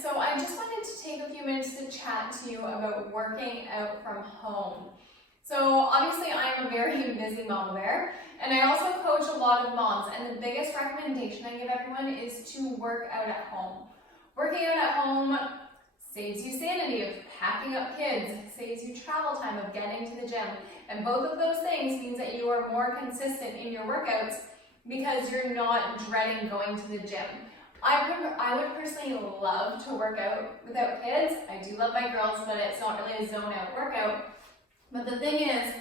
So I just wanted to take a few minutes to chat to you about working out from home. So obviously I'm a very busy mama bear, and I also coach a lot of moms, and the biggest recommendation I give everyone is to work out at home. Working out at home saves you sanity of packing up kids, saves you travel time of getting to the gym, and both of those things means that you are more consistent in your workouts because you're not dreading going to the gym. I would personally love to work out without kids. I do love my girls, but it's not really a zone out workout. But the thing is,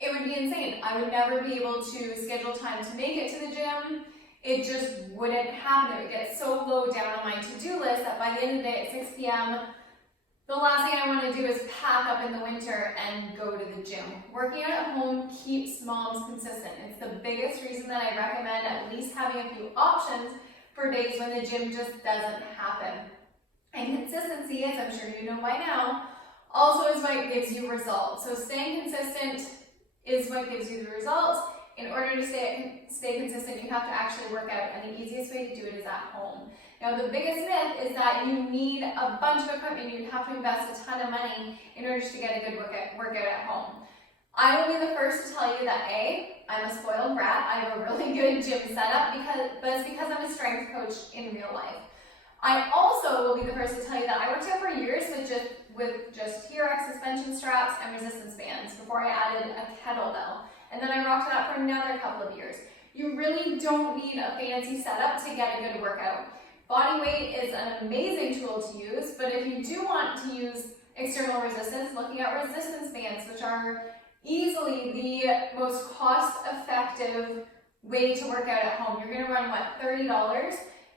it would be insane. I would never be able to schedule time to make it to the gym. It just wouldn't happen. It would get so low down on my to-do list that by the end of the day at 6 p.m., the last thing I want to do is pack up in the winter and go to the gym. Working out at home keeps moms consistent. It's the biggest reason that I recommend at least having a few options for days when the gym just doesn't happen. And consistency, as I'm sure you know by now, also is what gives you results. So staying consistent is what gives you the results. In order to stay consistent, you have to actually work out, and the easiest way to do it is at home. Now, the biggest myth is that you need a bunch of equipment. You have to invest a ton of money in order to get a good workout at home. I will be the first to tell you that A, I'm a spoiled brat. I have a really good gym setup, but it's because I'm a strength coach in real life. I also will be the first to tell you that I worked out for years with just TRX suspension straps and resistance bands before I added a kettlebell. And then I rocked that for another couple of years. You really don't need a fancy setup to get a good workout. Bodyweight is an amazing tool to use, but if you do want to use external resistance, looking at resistance bands, which are easily the most cost-effective way to work out at home. You're gonna run, what, $30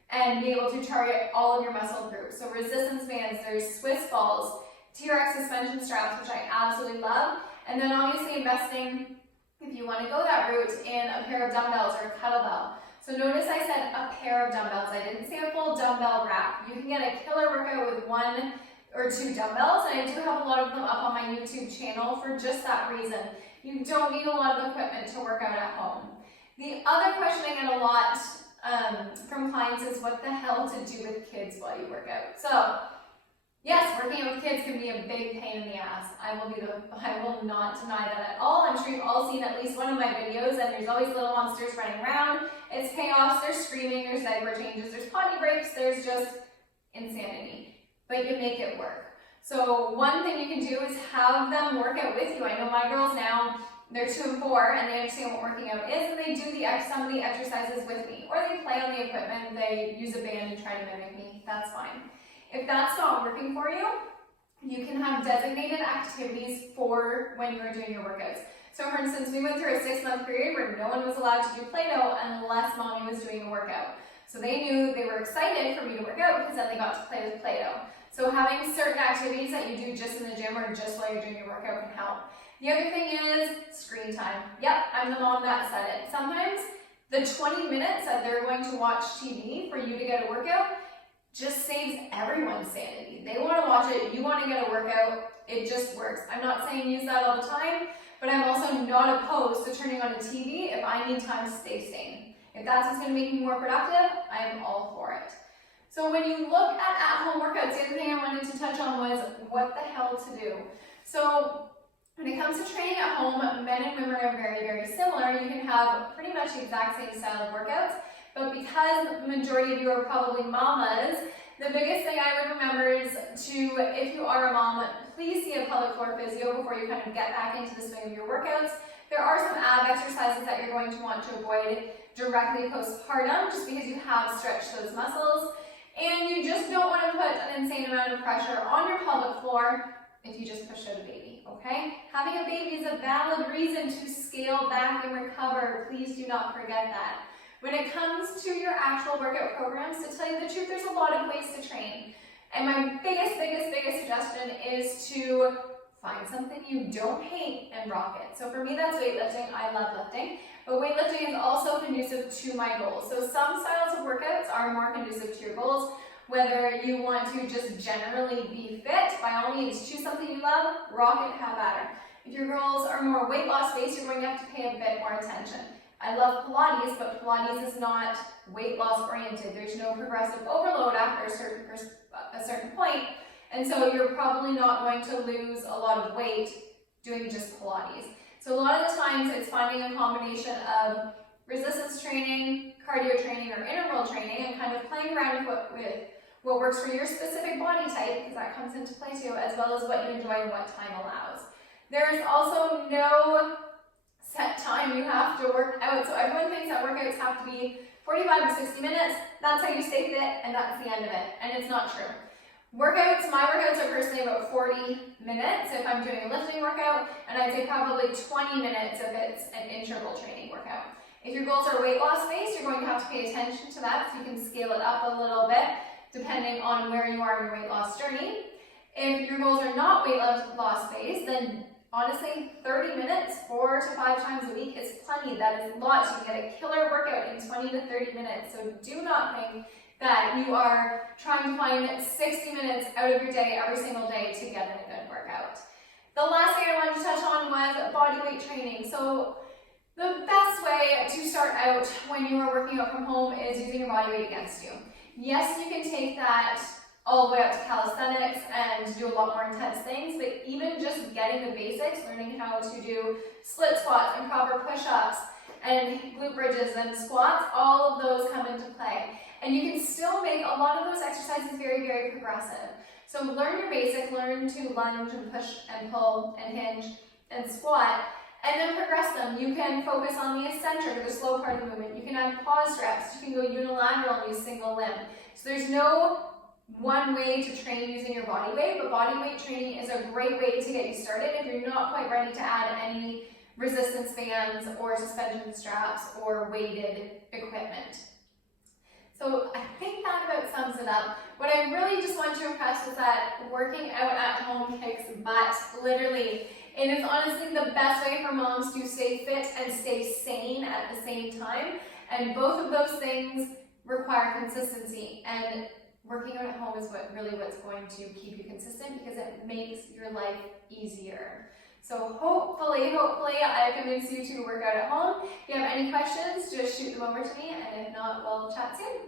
and be able to target all of your muscle groups. So resistance bands, there's Swiss balls, TRX suspension straps, which I absolutely love, and then obviously investing, if you want to go that route, in a pair of dumbbells or a kettlebell. So notice I said a pair of dumbbells. I didn't say a full dumbbell rack. You can get a killer workout with 1 or 2 dumbbells, and I do have a lot of them up on my YouTube channel for just that reason. You don't need a lot of equipment to work out at home. The other question I get a lot from clients is what the hell to do with kids while you work out. So yes, working out with kids can be a big pain in the ass. I will not deny that at all. I'm sure you've all seen at least one of my videos, and there's always little monsters running around. It's chaos, there's screaming, there's diaper changes, there's potty breaks, there's just insanity. But you make it work. So one thing you can do is have them work out with you. I know my girls now, they're 2 and 4, and they understand what working out is, and they do some of the exercises with me. Or they play on the equipment, they use a band and try to mimic me. That's fine. If that's not working for you, you can have designated activities for when you're doing your workouts. So for instance, we went through a 6-month period where no one was allowed to do Play-Doh unless mommy was doing a workout. So they knew they were excited for me to work out because then they got to play with Play-Doh. So having certain activities that you do just in the gym or just while you're doing your workout can help. The other thing is screen time. Yep, I'm the mom that said it. Sometimes the 20 minutes that they're going to watch TV for you to get a workout just saves everyone's sanity. They want to watch it, you want to get a workout, it just works. I'm not saying use that all the time, but I'm also not opposed to turning on a TV if I need time to stay sane. If that's what's going to make me more productive, I am all for it. So when you look at at-home workouts, the other thing I wanted to touch on was what the hell to do. So when it comes to training at home, men and women are very, very similar. You can have pretty much the exact same style of workouts, but because the majority of you are probably mamas, the biggest thing I would remember is if you are a mom, please see a pelvic floor physio before you kind of get back into the swing of your workouts. There are some ab exercises that you're going to want to avoid directly postpartum just because you have stretched those muscles. And you just don't want to put an insane amount of pressure on your pelvic floor if you just pushed out a baby, okay? Having a baby is a valid reason to scale back and recover. Please do not forget that. When it comes to your actual workout programs, to tell you the truth, there's a lot of ways to train. And my biggest suggestion is to find something you don't hate and rock it. So for me, that's weightlifting. I love lifting. But weightlifting is also conducive to my goals. So some styles of workouts are more conducive to your goals. Whether you want to just generally be fit, by all means, choose something you love, rock it, have at it. If your goals are more weight loss based, you're going to have to pay a bit more attention. I love Pilates, but Pilates is not weight loss oriented. There's no progressive overload after a certain a certain point. And so you're probably not going to lose a lot of weight doing just Pilates. So a lot of the times it's finding a combination of resistance training, cardio training, or interval training, and kind of playing around with what works for your specific body type, because that comes into play too, as well as what you enjoy and what time allows. There is also no set time you have to work out. So everyone thinks that workouts have to be 45 to 60 minutes. That's how you stay fit, and that's the end of it. And it's not true. Workouts, my workouts are personally about 40 minutes if I'm doing a lifting workout, and I'd say probably 20 minutes if it's an interval training workout. If your goals are weight loss based, you're going to have to pay attention to that, so you can scale it up a little bit depending on where you are in your weight loss journey. If your goals are not weight loss based, then honestly, 30 minutes, 4 to 5 times a week is plenty. That is lots. You can get a killer workout in 20 to 30 minutes. So do not think that you are trying to find 60 minutes out of your day every single day to get in a good workout. The last thing I wanted to touch on was body weight training. So the best way to start out when you are working out from home is using your body weight against you. Yes, you can take that all the way up to calisthenics and do a lot more intense things, but even just getting the basics, learning how to do split squats and proper push-ups and glute bridges and squats, all of those come into play. And you can still make a lot of those exercises very, very progressive. So learn your basic, learn to lunge and push and pull and hinge and squat, and then progress them. You can focus on the eccentric, the slow part of the movement. You can add pause reps. You can go unilateral and use single limb. So there's no one way to train using your body weight, but body weight training is a great way to get you started if you're not quite ready to add any resistance bands or suspension straps or weighted equipment. So I think that about sums it up. What I really just want to impress is that working out at home kicks butt, literally. It is honestly the best way for moms to stay fit and stay sane at the same time. And both of those things require consistency. And working out at home is what's going to keep you consistent, because it makes your life easier. So hopefully I convinced you to work out at home. If you have any questions, just shoot them over to me, and if not, we'll chat soon.